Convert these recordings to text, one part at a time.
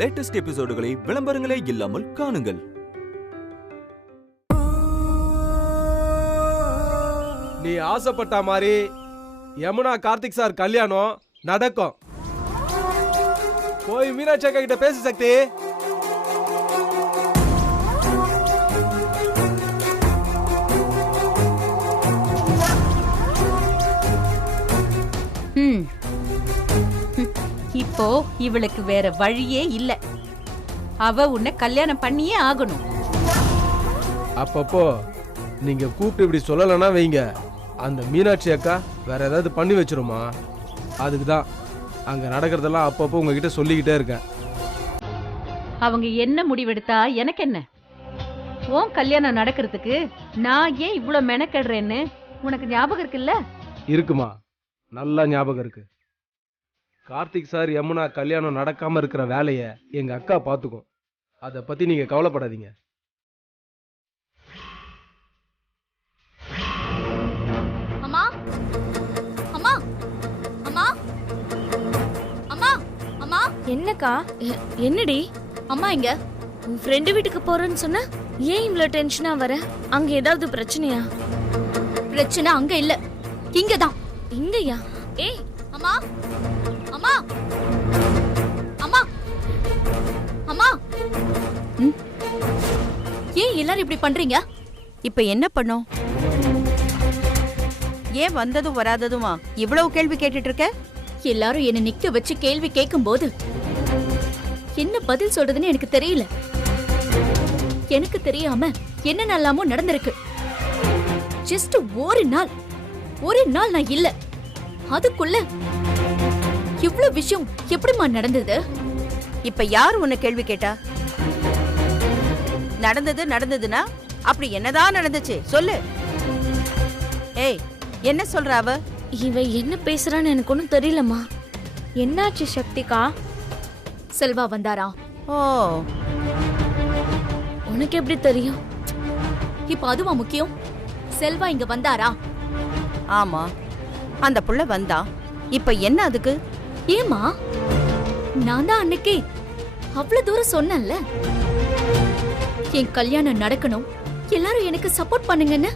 Latest எபிசோடுகளை விளம்பரங்களே இல்லாமல் காணுங்கள். நீ ஆசைப்பட்ட மாதிரி யமுனா கார்த்திக் சார் கல்யாணம் நடக்கும். போய் மீனாட்சி அக்கா கிட்ட பேசு சக்தி. இப்போ இவளுக்கு வேற வழியே இல்ல. அவ உன்னை கல்யாணம் பண்ணியே ஆகணும். அப்பப்போ நீங்க கூப்பிட்டு இப்படி சொல்லலன்னா வைங்க, அந்த மீனாட்சி அக்கா வேற ஏதாவது பண்ணி வச்சிருமா. அதுக்குதான் அங்க நடக்கிறதெல்லாம் அப்பப்போ உங்ககிட்ட சொல்லிக்கிட்டே இருக்கேன். அவங்க என்ன முடிவெடுத்தா எனக்கு என்ன? உன் கல்யாணம் நடக்கிறதுக்கு நான் ஏன் இவ்வளவு மெனக்கெடுறேன்னு உனக்கு ஞாபகம் இருக்குல்ல? இருக்குமா, நல்லா ஞாபகம் இருக்கு. கார்த்திக் சார் யமுனா கல்யாணம் நடக்காம இருக்கிற வேலைய எங்க அக்கா பாத்துக்கும். அத பத்தி நீங்க கவலைப்படாதீங்க. அம்மா அம்மா அம்மா அம்மா அம்மா. என்னக்கா? என்னடி? அம்மா எங்க? உன் ஃப்ரெண்டு வீட்டுக்கு போறேன்னு சொன்ன, ஏன் இவ்வளவு டென்ஷனா வர? அங்க ஏதாவது பிரச்சனையா? பிரச்சனை அங்க இல்ல, இங்கதான். இங்கயா? ஏய் அம்மா அம்மா அம்மா அம்மா. ஏன் எல்லாரும் இப்படி பண்றீங்க? இப்ப என்ன பண்ணோம்? ஏன் வந்ததும் வராததுமா இவ்வளவு கேள்வி கேட்டுட்டு இருக்க? எல்லாரும் என்ன நிக்க வச்சு கேள்வி கேட்கும் போது என்ன பதில் சொல்றதுன்னு எனக்கு தெரியல. எனக்கு தெரியாம என்ன நல்லாமோ நடந்திருக்கு. ஜஸ்ட் ஒரு நாள் நான் இல்ல, அதுக்குள்ள இவ்வளவு விஷயம் எப்படிமா நடந்தது? இப்ப யார் உன்னை கேள்வி கேட்டா? நடந்ததுன்னா அப்படி என்னதான் நடந்துச்சு சொல்லு. ஏய், என்ன சொல்ற அவ? இவ என்ன பேசுறான்னு எனக்கு ஒன்னும் தெரியலம்மா. என்னாச்சு சக்திகா? செல்வா வந்தாரா? ஓ, உனக்கு எப்படி தெரியும்? இப்ப அதுவா முக்கியம்? செல்வா இங்க வந்தாரா? ஆமா, அந்த புள்ள வந்தா. இப்ப என்ன அதுக்கு? ஏமா, நான் தான் அன்னைக்கு அவ்வளவு தூரம் சொன்னேன்ல, என் கல்யாணம் நடக்கணும், எல்லாரும் எனக்கு சப்போர்ட் பண்ணுங்கன்னு.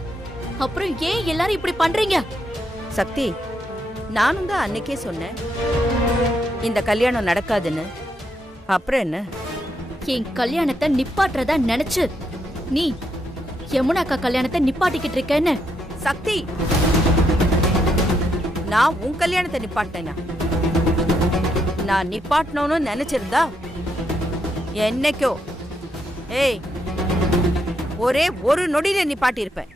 அப்புறம் ஏன் எல்லாரும் இப்படி பண்றீங்க? சக்தி, நானும் தான் அன்னைக்கே சொன்னேன் இந்த கல்யாணம் நடக்காதுன்னு. அப்புறம் என்ன? என் கல்யாணத்தை நிப்பாட்டுறதா நினைச்சு நீ யமுனாக்கா கல்யாணத்தை நிப்பாட்டிக்கிட்டு இருக்கேன்னு. சக்தி, நான் உன் கல்யாணத்தை நிப்பாட்டினேனா? நான் நிப்பாட்டணும்னு நினைச்சிருந்தா என்னைக்கோ, ஏய், ஒரே ஒரு நொடியில நிப்பாட்டி இருப்பேன்.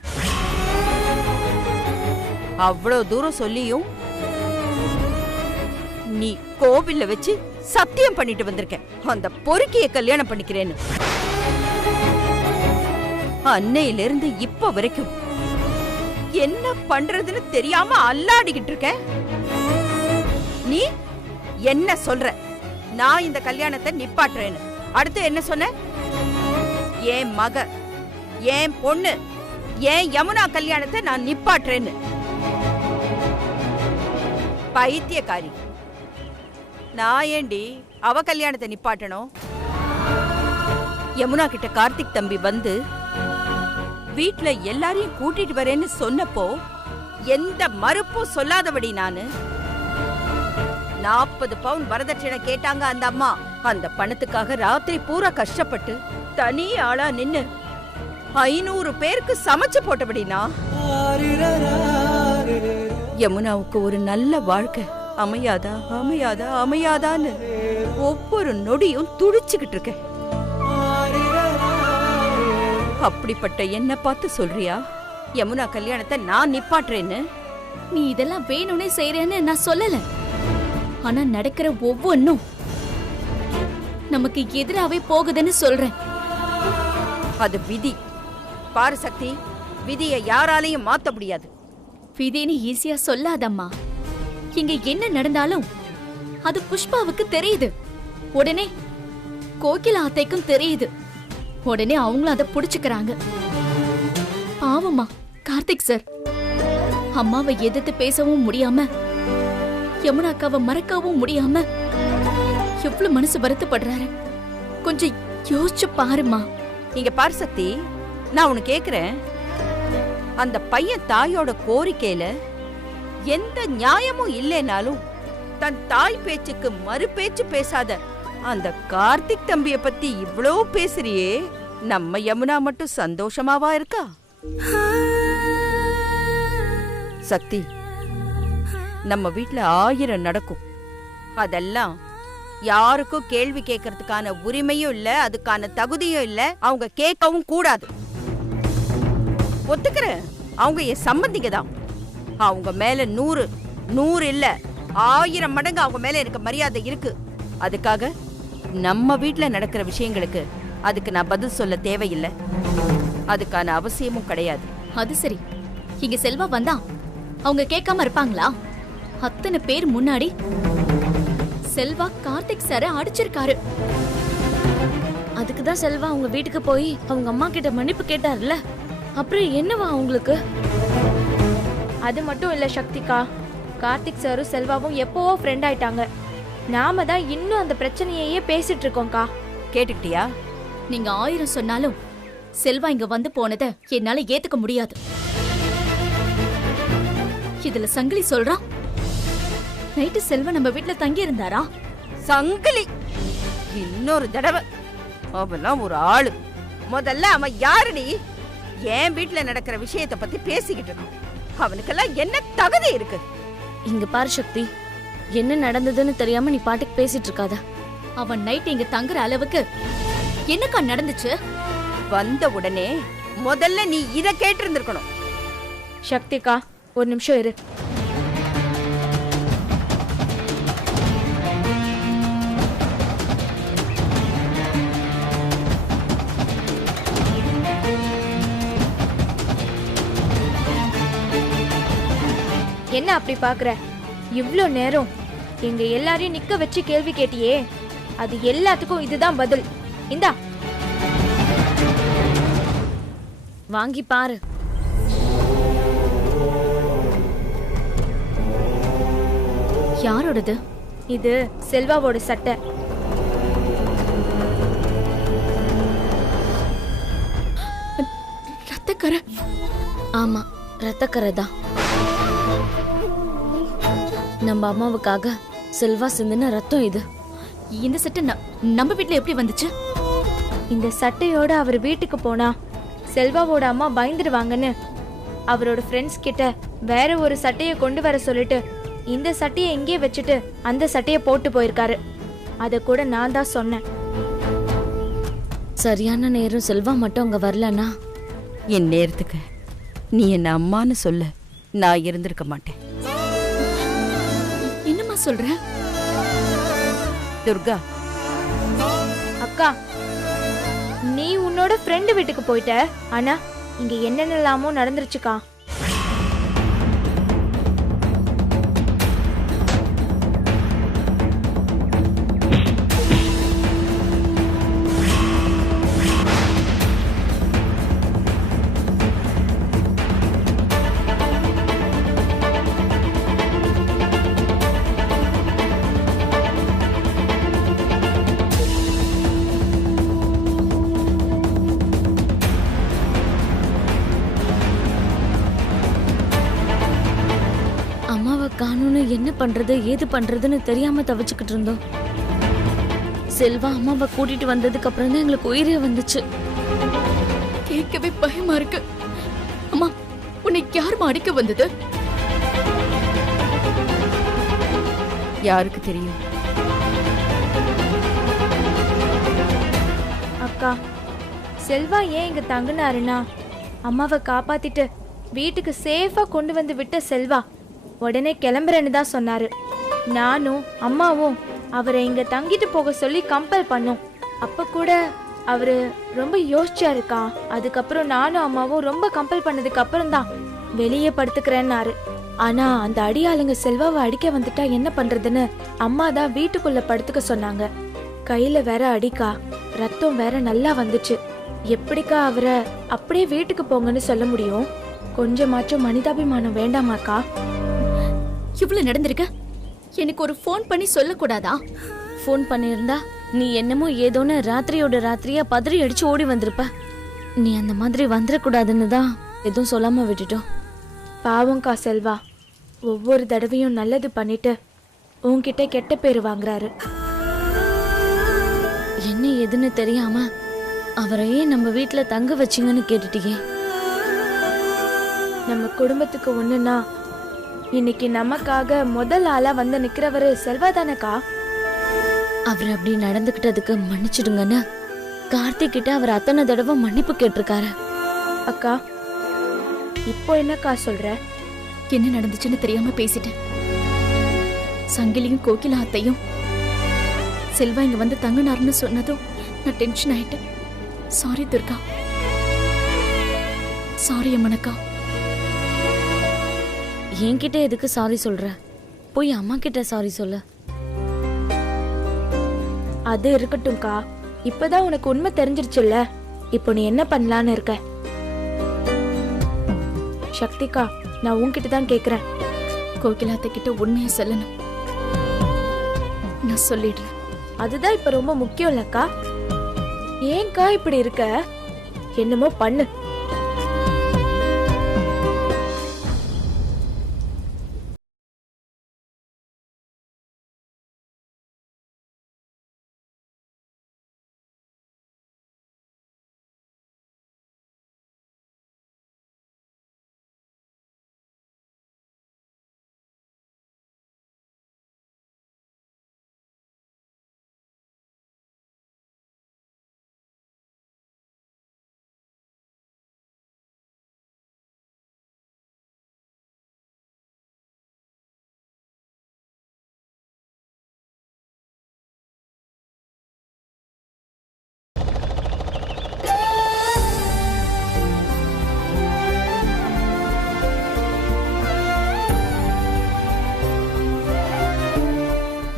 அவ்வளவு தூரம் சொல்லியும் நீ கோவில்ல வச்சு சத்தியம் பண்ணிட்டு வந்திருக்க அந்த பொறுக்கிய கல்யாணம் பண்ணிக்கிறேன்னு. அன்னையில இருந்து இப்ப வரைக்கும் என்ன பண்றதுன்னு தெரியாம அல்லாடிக்கிட்டு இருக்க. நீ என்ன சொல்ற? நான் இந்த கல்யாணத்தை நிப்பாட்டுறேன்னு. அடுத்து என்ன சொன்ன? என் மக, என் பொண்ணு, என் யமுனா கல்யாணத்தை நான் நிப்பாட்டுறேன்னு. பைத்தியக்காரி, நான் ஏண்டி அவ கல்யாணத்தை நிப்பாட்டணும்? யமுனா கிட்ட கார்த்திக் தம்பி வந்து வீட்ல எல்லாரையும் கூட்டிட்டு வரேன்னு சொன்னப்போ எந்த மறுப்பும் சொல்லாதபடி நானு 40 பவுன் வரதட்சணை கேட்டாங்க அந்த அம்மா. அந்த பணத்துக்காக ராத்திரி பூரா கஷ்டப்பட்டு தனி ஆளா நின்னு 500 பேருக்கு சமைச்சு போட்டபடினா யமுனாவுக்கு ஒரு நல்ல வாழ்க்கை அமையாதா அமையாதா அமையாதான்னு ஒவ்வொரு நொடியும் துடிச்சுக்கிட்டு இருக்க. அப்படிப்பட்ட என்ன பார்த்து சொல்றியா யமுனா கல்யாணத்தை நான் நிப்பாட்டுறேன்னு? நீ இதெல்லாம் வேணும்னே செய்யறேன்னு நான் சொல்லல. ஆனா நடக்கிற ஒவ்வொன்னும் நமக்கு எதிராவே போகுதுன்னு சொல்றேன். அது விதி. பாரு சக்தி, விதியை யாராலையும் மாத்த முடியாது. விதின்னு ஈஸியா சொல்லாதம்மா. இங்க என்ன நடந்தாலும் அது புஷ்பாவுக்கு தெரியுது. உடனே கோகிலா அத்தைக்கும் தெரியுது. உடனே அவங்களும் அதை புடிச்சுக்கிறாங்க. பாவமா கார்த்திக் சார் அம்மாவை எதிர்த்து பேசவும் முடியாம, யமுனாக்காவை மறக்கவும் முடியாம எவ்வளவு மனசு வருத்தப்படுறாரு. கொஞ்சம் யோசிச்சு பாருமா. இங்க பாரு சக்தி, நான் உனக்கு கேக்குறேன், அந்த பையன் தாயோட கோரிக்கையில எந்த நியாயமும் இல்லைனாலும் தன் தாய் பேச்சுக்கு மறு பேச்சு பேசாத அந்த கார்த்திக் தம்பிய பத்தி இவ்ளோ பேசுறியே, நம்ம யமுனா மட்டும் சந்தோஷமாவா இருக்கா? சக்தி, நம்ம வீட்ல 1000 நடக்கும். அதெல்லாம் யாருக்கும் கேள்வி கேட்கறதுக்கான உரிமையும் இல்ல, அதுக்கான தகுதியும் இல்ல, அவங்க கேட்கவும் கூடாது. ஒத்துக்கிறேன், அவங்க என் சம்பந்திங்க தான். அவங்க மேல 100 இல்ல 1000 மடங்கு அவங்க மேல எனக்கு மரியாதை இருக்கு. அதுக்காக நம்ம வீட்ல நடக்கிற விஷயங்களுக்கு அதுக்கு நான் பதில் சொல்ல தேவையில்லை, அதுக்கான அவசியமும் கிடையாது. அது சரி, இங்க செல்வா வந்தா அவங்க கேட்காம இருப்பாங்களா? அத்தனை பேர் முன்னாடி செல்வா கார்த்திக் சார அடிச்சிருக்காரு. அதுக்கு தான் செல்வா அவங்க வீட்டுக்கு போய் அவங்க அம்மா கிட்ட மன்னிப்பு கேட்டார்ல, அப்புறம் என்னவா அவங்களுக்கு? அது மட்டும் இல்ல சக்திகா, கார்த்திக் சாரும் செல்வாவும் எப்போவோ ஃப்ரெண்ட் ஆயிட்டாங்க. நாம தான் இன்னும் அந்த பிரச்சனையே பேசிட்டு இருக்கோம்க்கா. கேட்டுக்கிட்டியா? நீங்க 1000 சொன்னாலும் செல்வா இங்க வந்து போனதை என்னால ஏத்துக்க முடியாது. இதுல சங்கிலி சொல்றான், நைட்டு செல்வா நம்ம வீட்ல தங்கி இருந்தாரா? சங்கிலி இன்னொரு தடவை அவெல்லாம் ஒரு ஆளு. முதல்ல அவன் யாருடி? என் வீட்டுல நடக்கிற விஷயத்த பத்தி பேசிக்கிட்டு இருக்கான். அவனுக்கெல்லாம் என்ன தகுதி இருக்கு? இங்க பாரு சக்தி, என்ன நடந்ததுன்னு தெரியாம நீ பாட்டுக்கு பேசிட்டு இருக்காத. அவன் நைட் இங்க தங்குற அளவுக்கு என்னக்கா நடந்துச்சு? வந்த உடனே முதல்ல நீ இத கேட்டு இருந்திருக்கணும். சக்திகா, ஒரு நிமிஷம் இரு. என்ன அப்படி பாக்குற? இவ்ளோ நேரம் எங்க எல்லாரையும் நிக்க வச்சு கேள்வி கேட்டியே, அது எல்லாத்துக்கும் இதுதான் பதில். இந்தா வாங்கி பாரு. யாரோடது? இது செல்வாவோட சட்டை. ரத்தக்கரை. ஆமா, ரத்தக்கரை தான். நம்ம அம்மாவுக்காக செல்வா சிந்தின ரத்தம் இது. இந்த சட்டை நம்ம வீட்ல எப்படி வந்துச்சு? இந்த சட்டையோட அவர் வீட்டுக்கு போனா செல்வாவோட அம்மா பயந்துடுவாங்கன்னு அவரோட ஃப்ரெண்ட்ஸ் கிட்ட வேற ஒரு சட்டையை கொண்டு வர சொல்லிட்டு இந்த சட்டையை எங்கேயே வச்சுட்டு அந்த சட்டையை போட்டு போயிருக்காரு. அத கூட நான் தான் சொன்னேன். சரியான நேரம் செல்வா மட்டும் அங்க வரலன்னா என் நேரத்துக்கு நீ என்ன அம்மான்னு சொல்ல நான் இருந்திருக்க மாட்டேன். என்னம்மா சொல்ற? துர்கா, அக்கா, நீ உன்னோட ஃப்ரெண்டு வீட்டுக்கு போயிட்ட, ஆனா இங்க என்னென்னலாமோ நடந்துருச்சுக்கா. காணுன்னு என்ன பண்றது ஏது பண்றதுன்னு தெரியாம தவிச்சுக்கிட்டு இருந்தோம். செல்வா அம்மாவை கூட்டிட்டு வந்ததுக்கு அப்புறம் தான் எங்களுக்கு உயிரே வந்துச்சு. கேட்கவே பயமா இருக்கு. அம்மா, உன்னை யாருமா அடிக்க வந்தது? யாருக்கு தெரியும்? அக்கா, செல்வா ஏன் இங்க தங்குனாருன்னா அம்மாவை காப்பாத்திட்டு வீட்டுக்கு சேஃபா கொண்டு வந்து விட்ட செல்வா உடனே கிளம்புறேன்னு தான் சொன்னாரு. நானும் அம்மாவும் அவரை இங்க தங்கிட்டு போக சொல்லி கம்பல் பண்ணோம். அப்ப கூட அவரு ரொம்ப யோசிச்சாருக்கா. அதுக்கப்புறம் நானும் அம்மாவும் ரொம்ப கம்பல் பண்ணதுக்கு அப்புறம் தான் வெளியே படுத்துக்கிறேன்னாரு. ஆனா அந்த அடியாளுங்க செல்வாவை அடிக்க வந்துட்டா என்ன பண்றதுன்னு அம்மா தான் வீட்டுக்குள்ள படுத்துக்க சொன்னாங்க. கையில வேற அடிக்கா, ரத்தம் வேற நல்லா வந்துச்சு. எப்படிக்கா அவரை அப்படியே வீட்டுக்கு போங்கன்னு சொல்ல முடியும்? கொஞ்சமாச்சும் மனிதாபிமானம் வேண்டாமாக்கா? இவ்வளவு நடந்திருக்க, எனக்கு ஒரு ஃபோன் பண்ணி சொல்லக்கூடாதா? ஃபோன் பண்ணியிருந்தா நீ என்னமோ ஏதோன்னு ராத்திரியோட ராத்திரியா பதறி அடிச்சு ஓடி வந்திருப்ப. நீ அந்த மாதிரி வந்துடக்கூடாதுன்னு தான் எதுவும் சொல்லாம விட்டுட்டோம். பாவம்க்கா செல்வா, ஒவ்வொரு தடவையும் நல்லது பண்ணிட்டு உன்கிட்ட கெட்ட பேர் வாங்குறாரு. என்ன எதுன்னு தெரியாம அவரையே நம்ம வீட்டுல தங்க வச்சிங்கன்னு கேட்டுட்டியே. நம்ம குடும்பத்துக்கு ஒண்ணுன்னா இன்னைக்கு நமக்காக முதல் ஆளா வந்து நிக்கிறவரு செல்வா தானக்கா. அவர் அப்படி நடந்துகிட்டதுக்கு மன்னிச்சிடுங்கன்னு கார்த்திக் கிட்ட அவர் அத்தனை தடவை மன்னிப்பு கேட்டிருக்காரு. அக்கா, இப்போ என்னக்கா சொல்ற? என்ன நடந்துச்சுன்னு தெரியாம பேசிட்டேன். சங்கிலியும் கோகிலா அத்தையும் செல்வா இங்க வந்து தங்கினார்னு சொன்னதும் நான் டென்ஷன் ஆயிட்டேன். சாரி துர்கா. சாரி அம்மனக்கா. என்கிட்ட எதுக்கு சாரி சொல்ற? போய் அம்மா கிட்ட சாரி சொல்லு. அது இருக்கட்டும்க்கா, இப்பதான் உனக்கு உண்மை தெரிஞ்சிருச்சுல்ல. இப்போ நீ என்ன பண்ணலான்னு இருக்க? சக்திக்கா, நான் உன்கிட்ட தான் கேக்குறேன். கோகிலா அத்தை கிட்ட உண்மையை சொல்லணும். நான் சொல்லிடுறேன். அதுதான் இப்ப ரொம்ப முக்கியம் இல்லக்கா. ஏன்க்கா இப்படி இருக்க? என்னமோ பண்ணு.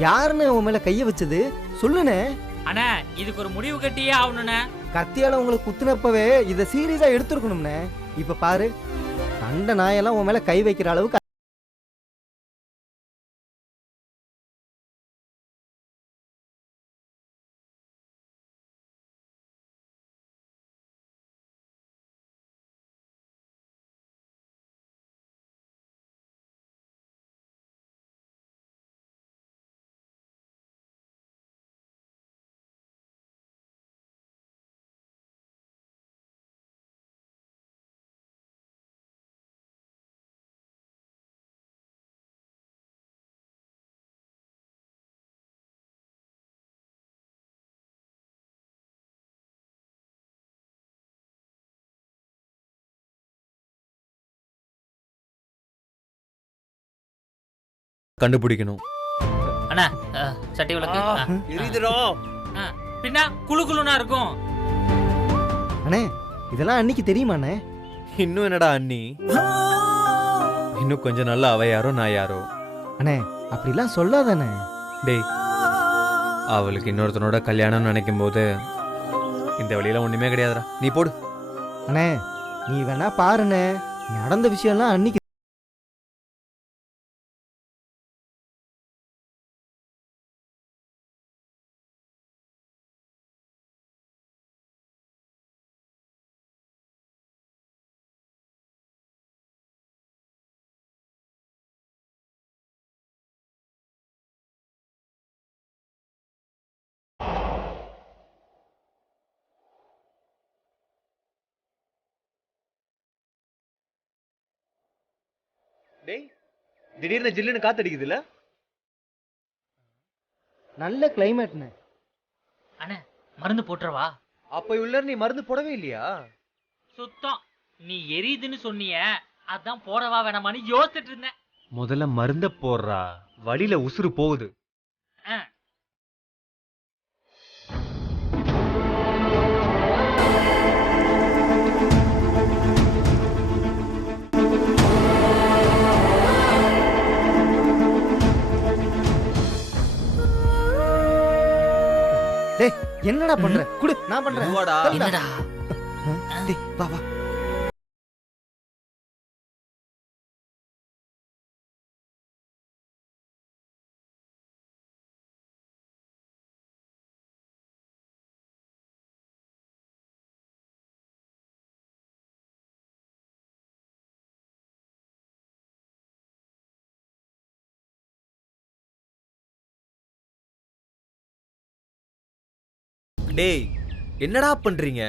யாருன்னு உன் மேல கைய வச்சது சொல்லுனே. அண்ணா இதுக்கு ஒரு முடிவு கட்டியே ஆகணுண்ணே. கத்தியால உங்களுக்கு குத்துனப்பவே இதை சீரியஸா எடுத்துருக்கணும்னே. இப்ப பாரு, கண்ட நாயெல்லாம் உன் மேல கை வைக்கிற அளவுக்கு கண்டுபிடிக்கணும். அண்ணா சட்டி விளக்கு எரியுதுடா. பின்ன குளு குளுனா இருக்கும். அண்ணே, இதெல்லாம் அன்னைக்கு தெரியுமாண்ணே? இன்னும் என்னடா அண்ணி? இன்னும் கொஞ்சம் நல்லா அவ யாரோ நான் யாரோ. அண்ணே, அப்படிலாம் சொல்லாதானே. டேய், அவளுக்கு இன்னொருத்தனோட கல்யாணம் நினைக்கும் போது இந்த வழியில ஒண்ணுமே கிடையாதுடா. நீ போடு. அண்ணே, நீ வேணா பாருண்ணே, நடந்த விஷயம்லாம் அன்னைக்கு டேய், திடீர்னு ஜில்லுன்னு காத்தடிக்குதுல. நல்ல கிளைமேட்ண்ணே. அண்ணா மருந்து போட்டுறவா? அப்ப உள்ள நீ மருந்து போடவே இல்லையா? சுத்தம். நீ எரியுதுன்னு சொன்னிய, அதான் போடவா வேணாமான்னு யோசிச்சுட்டு இருந்தேன். முதல்ல மருந்த போடுறா, வழியில உசுறு போகுது. டேய், என்னடா பண்ற? குடு, நான் பண்றேன். என்னடா? டேய், வா வா. டேய் என்னடா பண்றீங்க?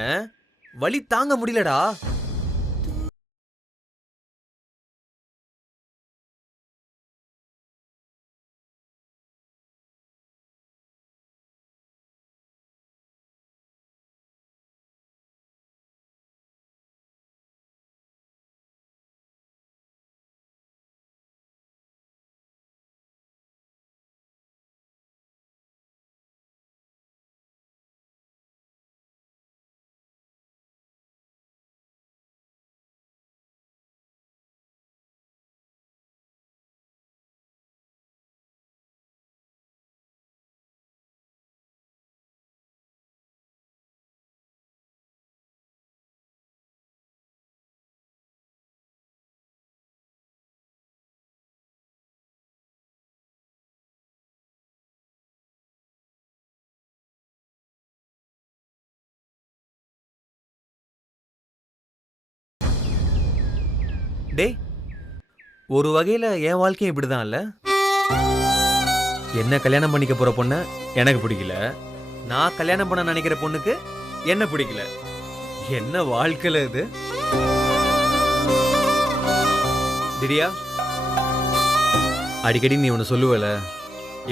வலி தாங்க முடியலடா. டேய் ஒரு வகையில என் வாழ்க்கையும் இப்படிதான் இல்ல? என்ன கல்யாணம் பண்ணிக்க போற பொண்ண எனக்கு பிடிக்கல, நான் கல்யாணம் பண்ண நினைக்கிற பொண்ணுக்கு என்ன பிடிக்கல. என்ன வாழ்க்கையில இது? திரியா அடிக்கடி நீ ஒன்னு சொல்லுவல,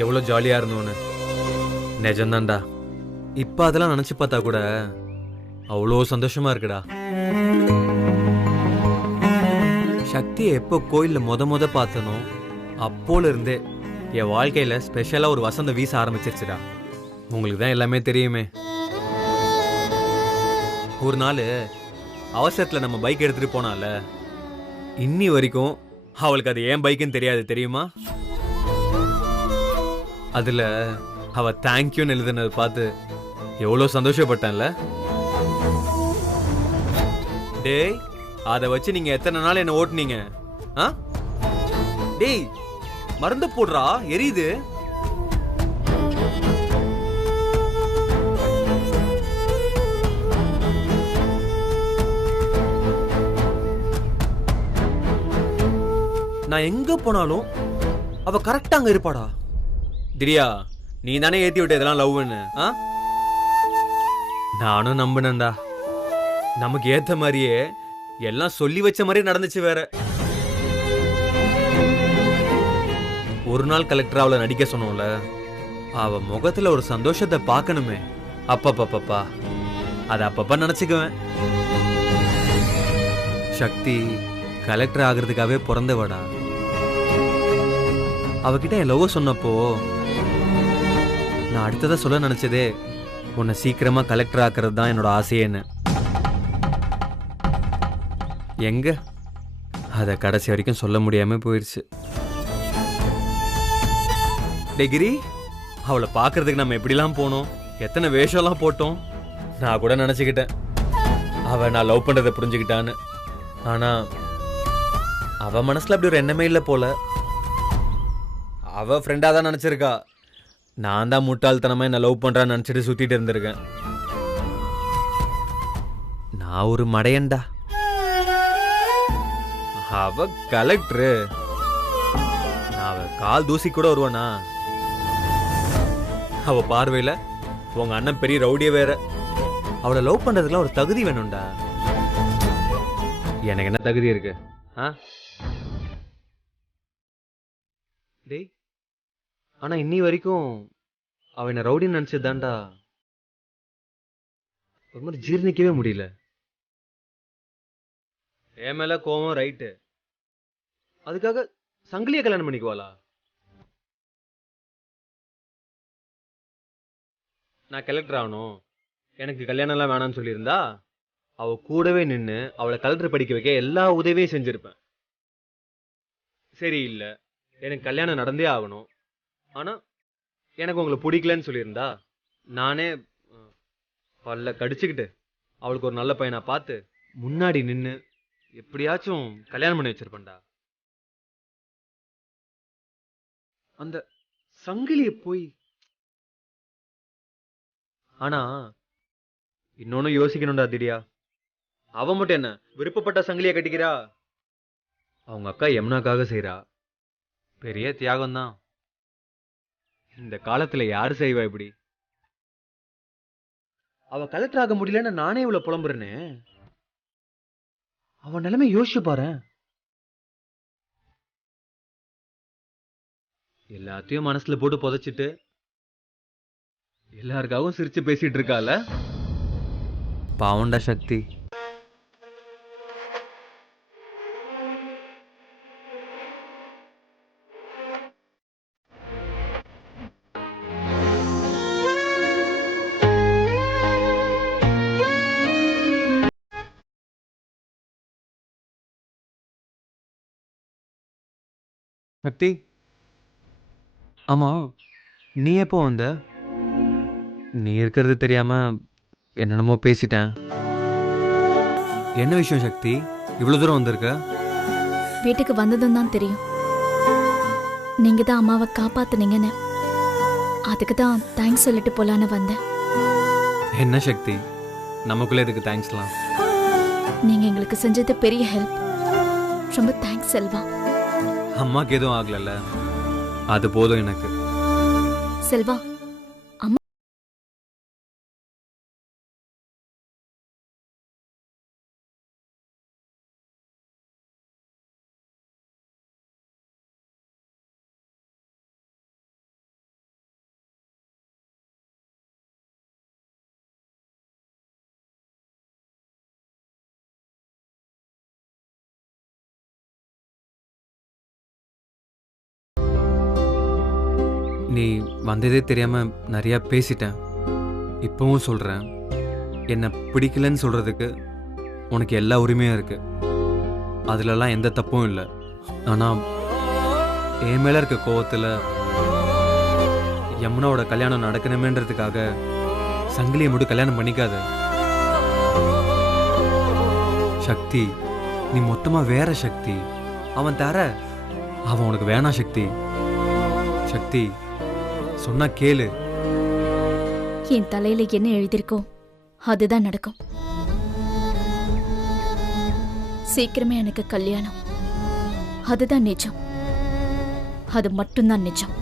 எவ்வளவு ஜாலியா இருந்தோன்னு. நிஜம்தான்டா. இப்ப அதெல்லாம் நினைச்சு பார்த்தா கூட அவ்வளோ சந்தோஷமா இருக்குடா. சக்தியை எப்போ கோயில்ல முத பார்த்தனோ அப்போல இருந்தே என் வாழ்க்கையில ஸ்பெஷலா ஒரு வசந்த வீச ஆரம்பிச்சிருச்சுடா. உங்களுக்கு தான் எல்லாமே தெரியுமே. ஒரு நாள் அவசரத்துல நம்ம பைக் எடுத்துட்டு போனால, இன்னி வரைக்கும் அவளுக்கு அது ஏன் பைக்குன்னு தெரியாது தெரியுமா? அதுல அவ தேங்க்யூன்னு எழுதுனதை பார்த்து எவ்வளோ சந்தோஷப்பட்டேன்ல. டேய் அதை வச்சு நீங்க எத்தனை நாள் என்ன ஓட்டுனீங்க? டேய் மருந்து போடுறா, எரியுது. நான் எங்க போனாலும் அவ கரெக்டா அங்க இருப்பாடா. திரியா நீ தானே ஏத்தி விட்ட இதெல்லாம் லவ்னு. நானும் நம்பினேன்டா. நமக்கு ஏத்த மாதிரியே எல்லாம் சொல்லி வச்ச மாதிரி நடந்துச்சு. வேற ஒரு நாள் கலெக்டர் அவளை நடிக்க சொன்னோம்ல, அவ முகத்துல ஒரு சந்தோஷத்தை பார்க்கணுமே. அப்பப்பா அது அப்பப்ப நினைச்சுக்குவேன். சக்தி கலெக்டர் ஆகிறதுக்காகவே பிறந்தவடா. அவகிட்ட என் லவ் சொன்னப்போ நான் அடுத்ததா சொல்ல நினைச்சதே, உன்னை சீக்கிரமா கலெக்டர் ஆக்குறது தான் என்னோட ஆசையேன்னு. எங்க அத கடைசி வரைக்கும் சொல்ல முடியாம போயிடுச்சு. டிகிரி அவளை பாக்குறதுக்கு நம்ம எப்படிலாம் போனோம், எத்தனை வேஷம்லாம் போட்டோம். நான் கூட நினைச்சுக்கிட்டேன் அவ நான் லவ் பண்றதை புரிஞ்சுக்கிட்டான்னு. ஆனா அவ மனசுல அப்படி ஒரு எண்ணமே இல்லை போல. அவ ஃப்ரெண்டா தான் நினைச்சிருக்கா. நான் தான் முட்டாள்தனமா என்ன லவ் பண்றான்னு நினைச்சிட்டு சுத்திட்டு இருந்திருக்கேன். நான் ஒரு மடையன்டா. அவ கலெக்டரு, நான் அவ கால் தூசி கூட வருவானா? அவ பார்வையில உங்க அண்ணன் பெரிய ரவுடிய வேற. அவளை லவ் பண்றதுக்குலாம் ஒரு தகுதி வேணும்டா. எனக்கு என்ன தகுதி இருக்கு? டேய் ஆனா இன்னி வரைக்கும் அவ என்ன ரவுடின்னு நினைச்சதுதான்டா ஒரு மாதிரி ஜீர்ணிக்கவே முடியல. என் மேல கோவம் ரைட்டு, அதுக்காக சங்கிலிய கல்யாணம் பண்ணிக்குவாளா? நான் கலெக்டர் ஆகணும், எனக்கு கல்யாணம் எல்லாம் வேணாம்னு சொல்லியிருந்தா அவ கூடவே நின்று அவளை கலெக்டர் படிக்க வைக்க எல்லா உதவியும் செஞ்சிருப்பேன். சரி இல்ல எனக்கு கல்யாணம் நடந்தே ஆகணும், ஆனா எனக்கு உங்களை பிடிக்கலன்னு சொல்லியிருந்தா நானே பல்ல கடிச்சுக்கிட்டு அவளுக்கு ஒரு நல்ல பையனா பார்த்து முன்னாடி நின்று எப்படியாச்சும் கல்யாணம் பண்ணி வச்சிருப்பேன்டா. அந்த சங்கிலிய போய். ஆனா இன்னொன்னு யோசிக்கணும்டா திடியா. அவ மட்டும் என்ன விருப்பப்பட்ட சங்கிலிய கட்டிக்கிறா, அவங்க அக்கா யமுனாக்காக செய்யறா. பெரிய தியாகம் தான். இந்த காலத்துல யாரு செய்வா இப்படி? அவ கலெக்டர் ஆக முடியலன்னு நானே இவ்வளவு புலம்புறேனே. அவன் நிலைமை யோசிச்சு பாரு. எல்லாத்தையும் மனசுல போட்டு புதைச்சிட்டு எல்லாருக்காகவும் சிரிச்சு பேசிட்டு இருக்கால. பாவண்டா சக்தி. சக்தி, ஆமா நீ எப்போ வந்த? நீ இருக்கிறது தெரியாம என்னென்னமோ பேசிட்டேன். என்ன விஷயம் சக்தி, இவ்வளவு தூரம் வந்திருக்க? வீட்டுக்கு வந்ததும் தான் தெரியும் நீங்க தான் அம்மாவை காப்பாத்துனீங்கன்னு. அதுக்கு தான் தேங்க்ஸ் சொல்லிட்டு போலான்னு வந்தேன். என்ன சக்தி, நமக்குள்ள இதுக்கு தேங்க்ஸ்லாம். நீங்க எங்களுக்கு செஞ்சது பெரிய ஹெல்ப். ரொம்ப தேங்க்ஸ் செல்வா. அம்மாக்கு எதுவும் ஆகலல்ல, அது போதும் எனக்கு. செல்வா, அம்மா நீ வந்ததே தெரியாம நிறைய பேசிட்டேன். இப்பவும் சொல்றேன், என்ன பிடிக்கலன்னு சொல்றதுக்கு உனக்கு எல்லா உரிமையும் இருக்கு. அதுலலாம் எந்த தப்பும் இல்லை. ஆனா என் மேல இருக்க கோவத்துல யமுனாவோட கல்யாணம் நடக்கணுமேன்றதுக்காக சங்கிலியை மட்டும் கல்யாணம் பண்ணிக்காத. சக்தி, நீ மொத்தமா வேற சக்தி. அவன் தர, அவன் உனக்கு வேணாம் சக்தி. சக்தி, சொன்னா கேளு. என் தலையில என்ன எழுதியிருக்கோ அதுதான் நடக்கும். சீக்கிரமே எனக்கு கல்யாணம். அதுதான் நிஜம். அது மட்டும்தான் நிஜம்.